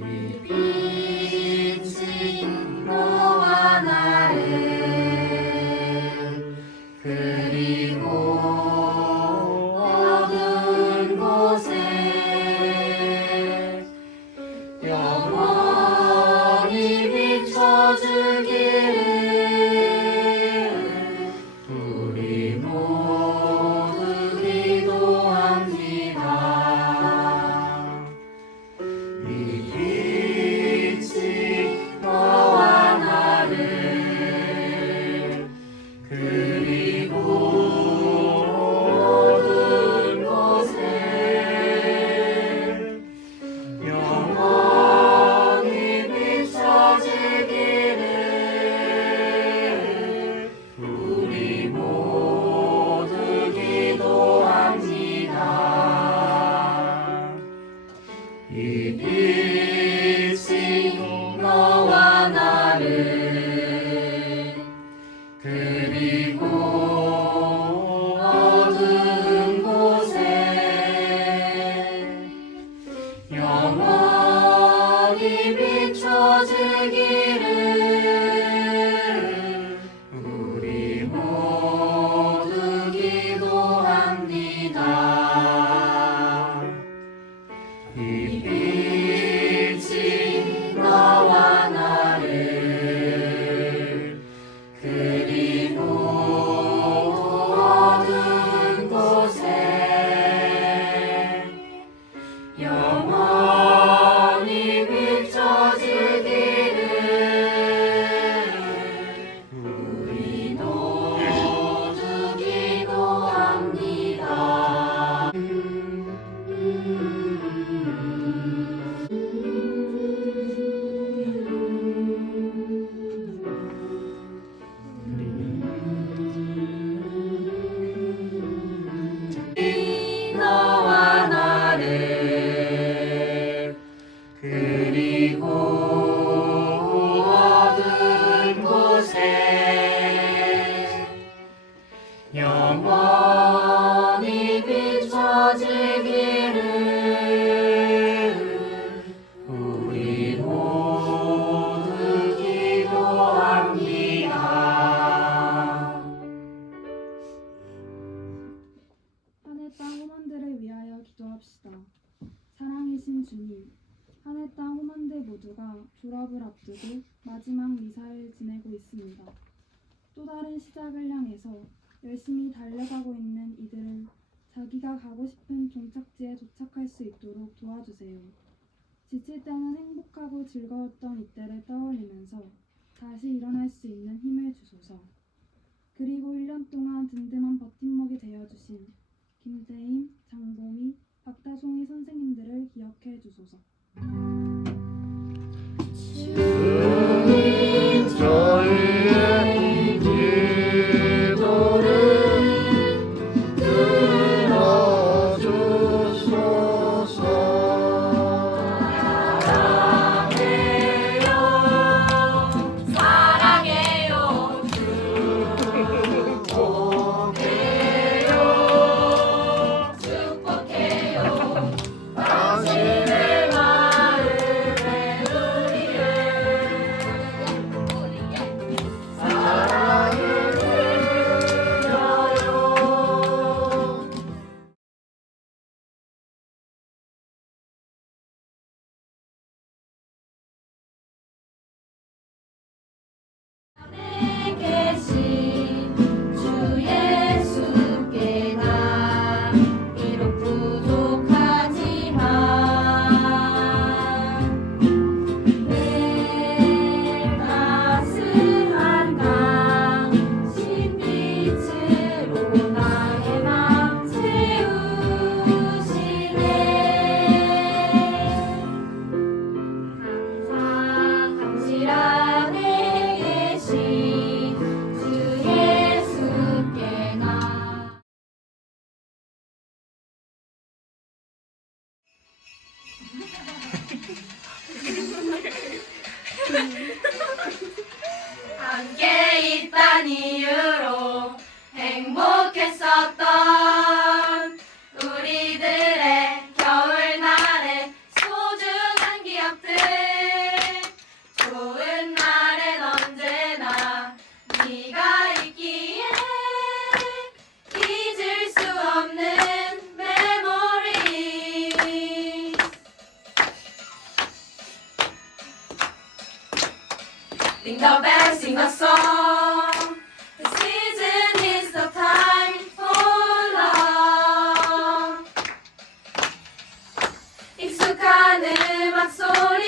We 열심히 달려가고 있는 이들을 자기가 가고 싶은 종착지에 도착할 수 있도록 도와주세요. 지칠 때는 행복하고 즐거웠던 이때를 떠올리면서 다시 일어날 수 있는 힘을 주소서. 그리고 1년 동안 든든한 버팀목이 되어주신 김대임, 장보미, 박다송이 선생님들을 기억해 주소서. 함께 있단 이유로 행복했었던 Ding dong bell, sing a song. The season is the time for love. 입숙하는 막소리